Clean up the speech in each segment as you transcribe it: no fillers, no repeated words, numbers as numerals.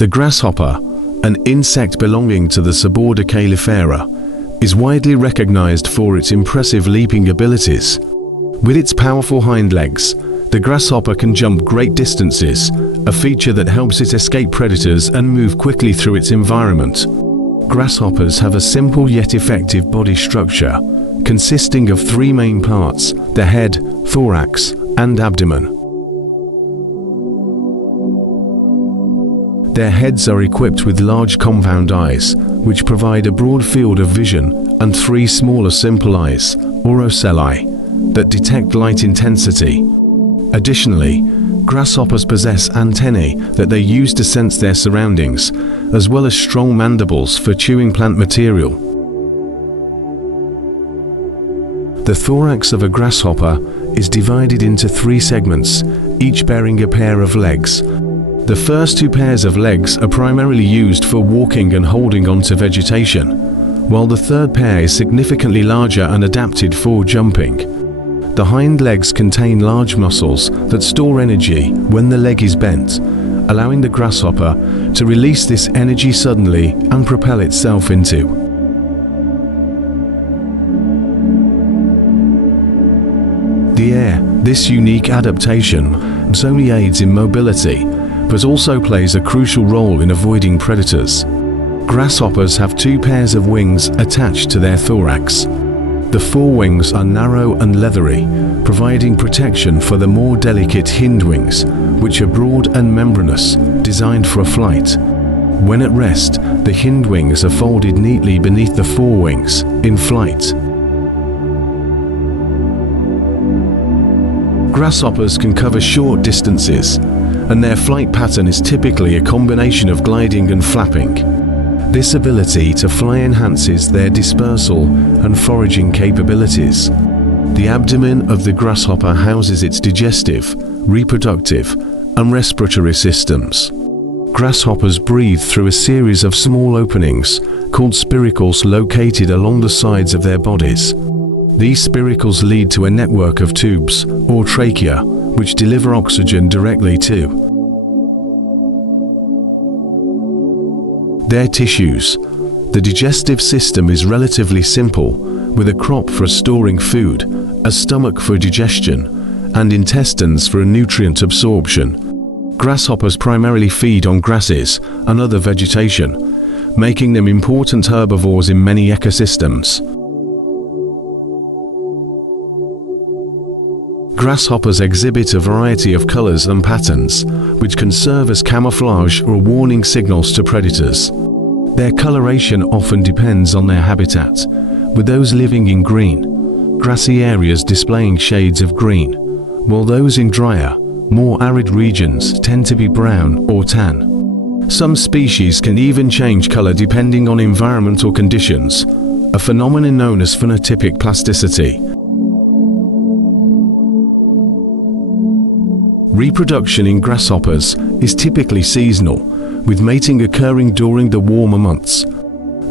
The grasshopper, an insect belonging to the suborder Calyphera, is widely recognized for its impressive leaping abilities. With its powerful hind legs, the grasshopper can jump great distances, a feature that helps it escape predators and move quickly through its environment. Grasshoppers have a simple yet effective body structure, consisting of three main parts: the head, thorax, and abdomen. Their heads are equipped with large compound eyes, which provide a broad field of vision, and three smaller simple eyes, or ocelli, that detect light intensity. Additionally, grasshoppers possess antennae that they use to sense their surroundings, as well as strong mandibles for chewing plant material. The thorax of a grasshopper is divided into three segments, each bearing a pair of legs. The first two pairs of legs are primarily used for walking and holding onto vegetation, while the third pair is significantly larger and adapted for jumping. The hind legs contain large muscles that store energy when the leg is bent, allowing the grasshopper to release this energy suddenly and propel itself into the air. This unique adaptation not only aids in mobility, but also plays a crucial role in avoiding predators. Grasshoppers have two pairs of wings attached to their thorax. The forewings are narrow and leathery, providing protection for the more delicate hindwings, which are broad and membranous, designed for flight. When at rest, the hindwings are folded neatly beneath the forewings, in flight. Grasshoppers can cover short distances, and their flight pattern is typically a combination of gliding and flapping. This ability to fly enhances their dispersal and foraging capabilities. The abdomen of the grasshopper houses its digestive, reproductive, and respiratory systems. Grasshoppers breathe through a series of small openings called spiracles located along the sides of their bodies. These spiracles lead to a network of tubes, or trachea, which deliver oxygen directly to their tissues. The digestive system is relatively simple, with a crop for storing food, a stomach for digestion, and intestines for nutrient absorption. Grasshoppers primarily feed on grasses and other vegetation, making them important herbivores in many ecosystems. Grasshoppers exhibit a variety of colors and patterns, which can serve as camouflage or warning signals to predators. Their coloration often depends on their habitat, with those living in green, grassy areas displaying shades of green, while those in drier, more arid regions tend to be brown or tan. Some species can even change color depending on environmental conditions, a phenomenon known as phenotypic plasticity. Reproduction in grasshoppers is typically seasonal, with mating occurring during the warmer months.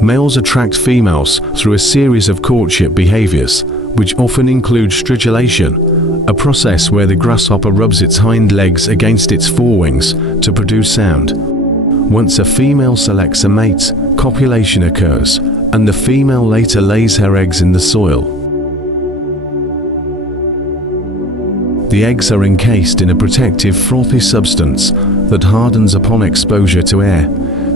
Males attract females through a series of courtship behaviors, which often include stridulation, a process where the grasshopper rubs its hind legs against its forewings to produce sound. Once a female selects a mate, copulation occurs, and the female later lays her eggs in the soil. The eggs are encased in a protective frothy substance that hardens upon exposure to air,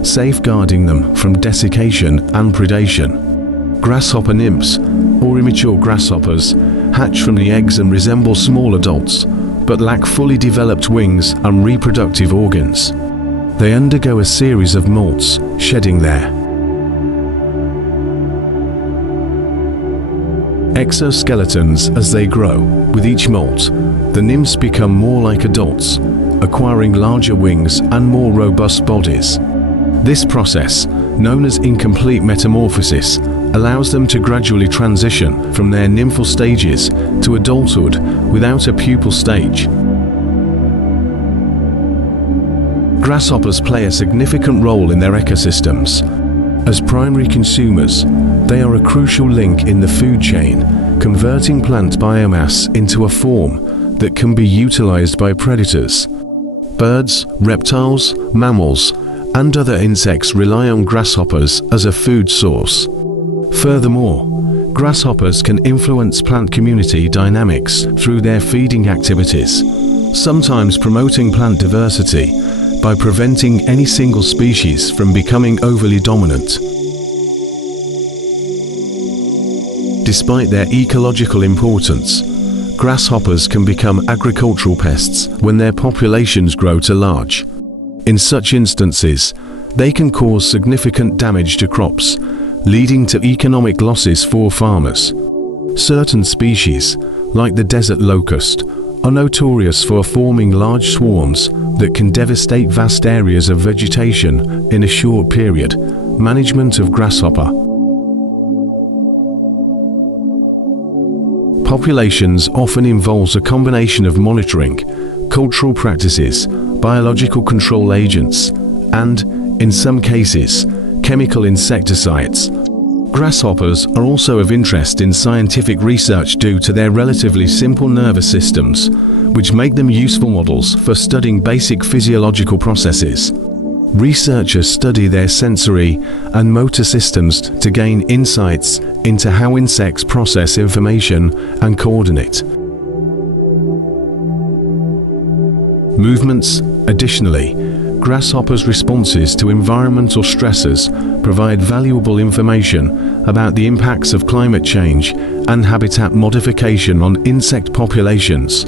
safeguarding them from desiccation and predation. Grasshopper nymphs, or immature grasshoppers, hatch from the eggs and resemble small adults, but lack fully developed wings and reproductive organs. They undergo a series of molts, shedding their exoskeletons as they grow. With each molt, the nymphs become more like adults, acquiring larger wings and more robust bodies. This process, known as incomplete metamorphosis, allows them to gradually transition from their nymphal stages to adulthood without a pupal stage. Grasshoppers play a significant role in their ecosystems. As primary consumers, they are a crucial link in the food chain, converting plant biomass into a form that can be utilized by predators. Birds, reptiles, mammals, and other insects rely on grasshoppers as a food source. Furthermore, grasshoppers can influence plant community dynamics through their feeding activities, sometimes promoting plant diversity by preventing any single species from becoming overly dominant. Despite their ecological importance, grasshoppers can become agricultural pests when their populations grow to large. In such instances, they can cause significant damage to crops, leading to economic losses for farmers. Certain species, like the desert locust, are notorious for forming large swarms that can devastate vast areas of vegetation in a short period. Management of grasshopper. Populations often involves a combination of monitoring, cultural practices, biological control agents, and, in some cases, chemical insecticides. Grasshoppers are also of interest in scientific research due to their relatively simple nervous systems, which make them useful models for studying basic physiological processes. Researchers study their sensory and motor systems to gain insights into how insects process information and coordinate movements. Additionally, grasshoppers' responses to environmental stressors provide valuable information about the impacts of climate change and habitat modification on insect populations.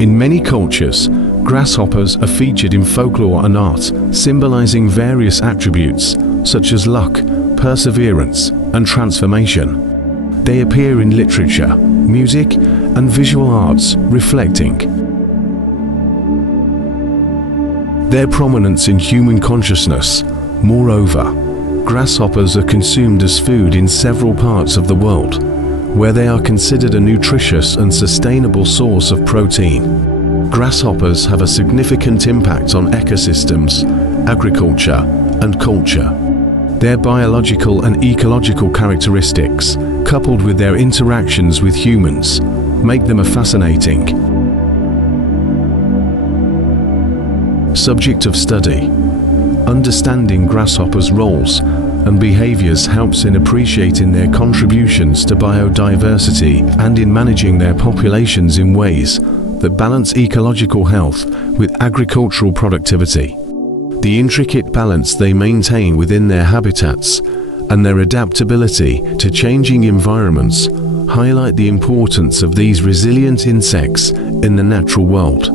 In many cultures, grasshoppers are featured in folklore and art, symbolizing various attributes such as luck, perseverance, and transformation. They appear in literature, music, and visual arts, reflecting their prominence in human consciousness. Moreover, grasshoppers are consumed as food in several parts of the world, where they are considered a nutritious and sustainable source of protein. Grasshoppers have a significant impact on ecosystems, agriculture, and culture. Their biological and ecological characteristics, coupled with their interactions with humans, make them a fascinating subject of study. Understanding grasshoppers' roles and behaviors helps in appreciating their contributions to biodiversity and in managing their populations in ways that balance ecological health with agricultural productivity. The intricate balance they maintain within their habitats and their adaptability to changing environments highlight the importance of these resilient insects in the natural world.